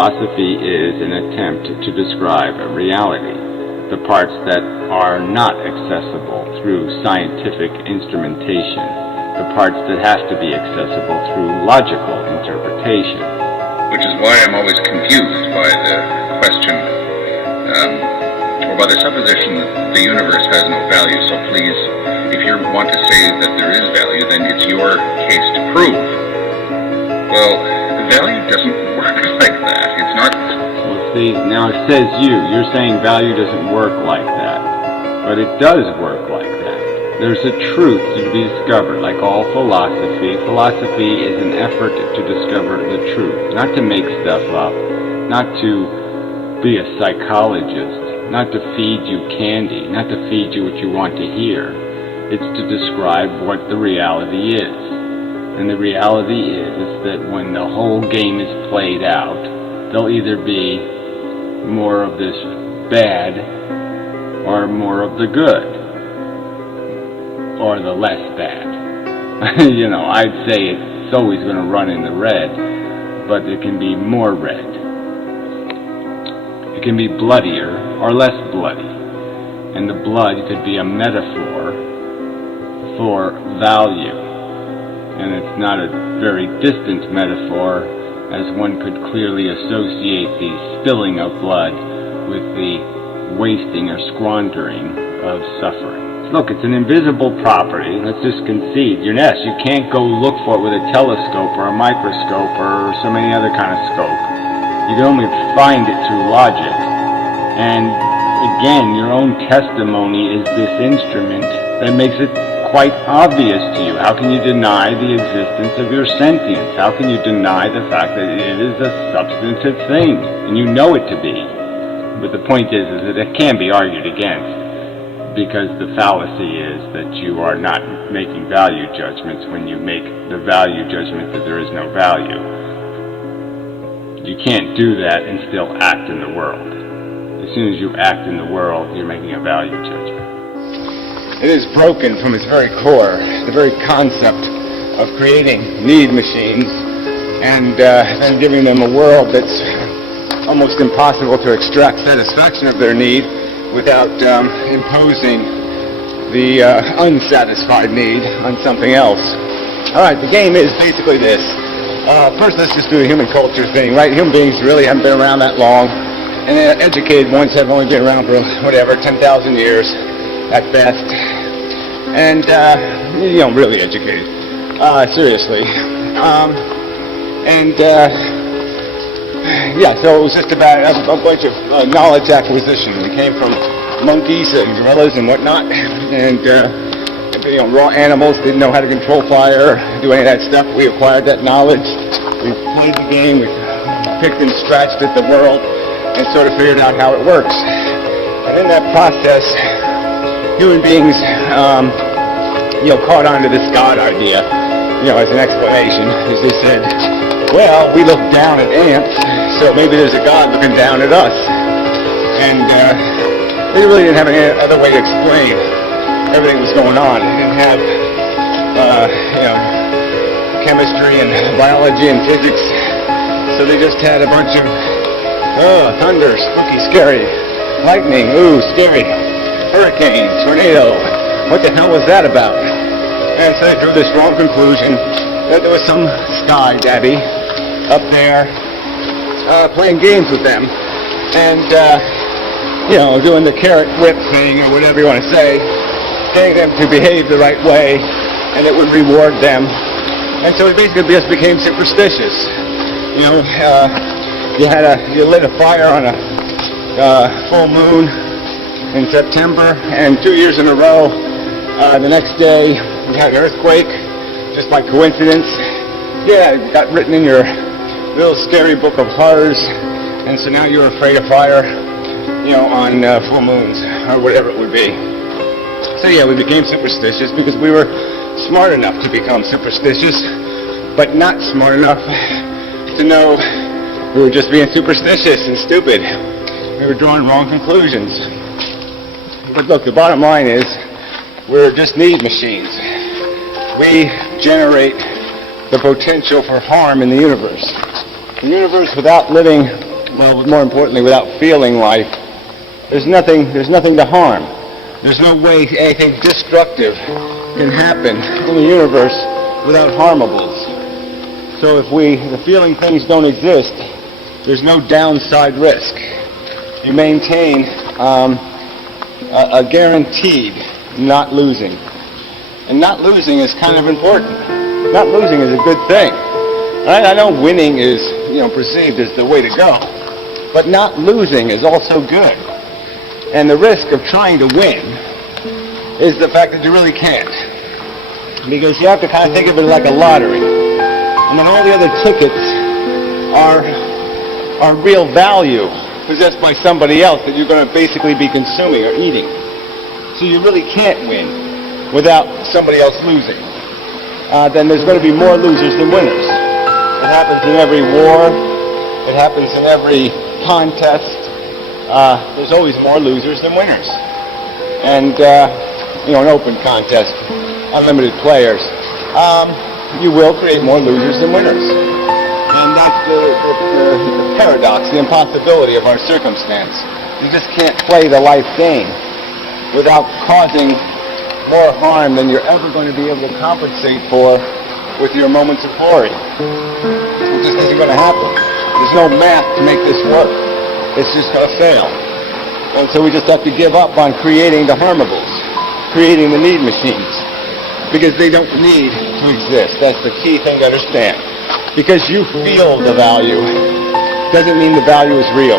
philosophy is an attempt to describe a reality, the parts that are not accessible through scientific instrumentation, the parts that have to be accessible through logical interpretation. Which is why I'm always confused by the question, or by the supposition that the universe has no value. So please, if you want to say that there is value, then it's your case to prove. Well, value doesn't work like that. It's not... Well, see, now it says you're saying value doesn't work like that. But it does work like that. There's a truth to be discovered, like all philosophy. Philosophy is an effort to discover the truth, not to make stuff up, not to be a psychologist, not to feed you candy, not to feed you what you want to hear. It's to describe what the reality is. And the reality is that when the whole game is played out, there'll either be more of this bad or more of the good, or the less bad. I'd say it's always going to run in the red, but it can be more red. It can be bloodier or less bloody. And the blood could be a metaphor for value. And it's not a very distant metaphor, as one could clearly associate the spilling of blood with the wasting or squandering of suffering. Look, it's an invisible property. Let's just concede. You can't go look for it with a telescope or a microscope or some any other kind of scope. You can only find it through logic. And again, your own testimony is this instrument that makes it quite obvious to you. How can you deny the existence of your sentience? How can you deny the fact that it is a substantive thing? And you know it to be. But the point is that it can be argued against, because the fallacy is that you are not making value judgments when you make the value judgment that there is no value. You can't do that and still act in the world. As soon as you act in the world, you're making a value judgment. It is broken from its very core, the very concept of creating need machines and then giving them a world that's almost impossible to extract satisfaction of their need without imposing the unsatisfied need on something else. All right, the game is basically this. First, let's just do the human culture thing, right? Human beings really haven't been around that long, and the educated ones have only been around for, 10,000 years at best. And, really educated. Seriously. So it was just about a bunch of knowledge acquisition. We came from monkeys and gorillas and whatnot, and raw animals didn't know how to control fire, do any of that stuff. We acquired that knowledge. We played the game. We picked and scratched at the world and sort of figured out how it works. And in that process, human beings, caught on to this God idea, as an explanation. As they said, well, we look down at ants, so maybe there's a God looking down at us. And they really didn't have any other way to explain everything that was going on. They didn't have, chemistry and biology and physics, so they just had a bunch of, thunder, spooky, scary, lightning, scary, hurricane, tornado. What the hell was that about? And so they drew this wrong conclusion that there was some sky daddy up there playing games with them and, doing the carrot whip thing or whatever you want to say, getting them to behave the right way, and it would reward them. And so it basically just became superstitious. You lit a fire on a full moon in September, and 2 years in a row, the next day you had an earthquake, just by coincidence. Yeah, it got written in your little scary book of horrors, and so now you're afraid of fire, on full moons, or whatever it would be. So yeah, we became superstitious because we were smart enough to become superstitious, but not smart enough to know we were just being superstitious and stupid. We were drawing wrong conclusions. But look, the bottom line is, we're just need machines. We generate the potential for harm in the universe. The universe, without living well, more importantly, without feeling life, there's nothing to harm. There's no way anything destructive can happen in the universe without harmables. So if the feeling things don't exist, there's no downside risk. You maintain a guaranteed not losing. And not losing is kind of important. Not losing is a good thing. Right? I know winning is, perceived as the way to go. But not losing is also good. And the risk of trying to win is the fact that you really can't. Because you have to kind of think of it like a lottery. And then all the other tickets are real value possessed by somebody else that you're going to basically be consuming or eating. So you really can't win without somebody else losing. Then there's going to be more losers than winners. It happens in every war. It happens in every contest. There's always more losers than winners. And, an open contest, unlimited players, you will create more losers than winners. And that's the paradox, the impossibility of our circumstance. You just can't play the life game without causing more harm than you're ever going to be able to compensate for with your moments of glory. It just isn't going to happen. There's no math to make this work. It's just going to fail. And so we just have to give up on creating the harmables, creating the need machines, because they don't need to exist. That's the key thing to understand. Because you feel the value doesn't mean the value is real.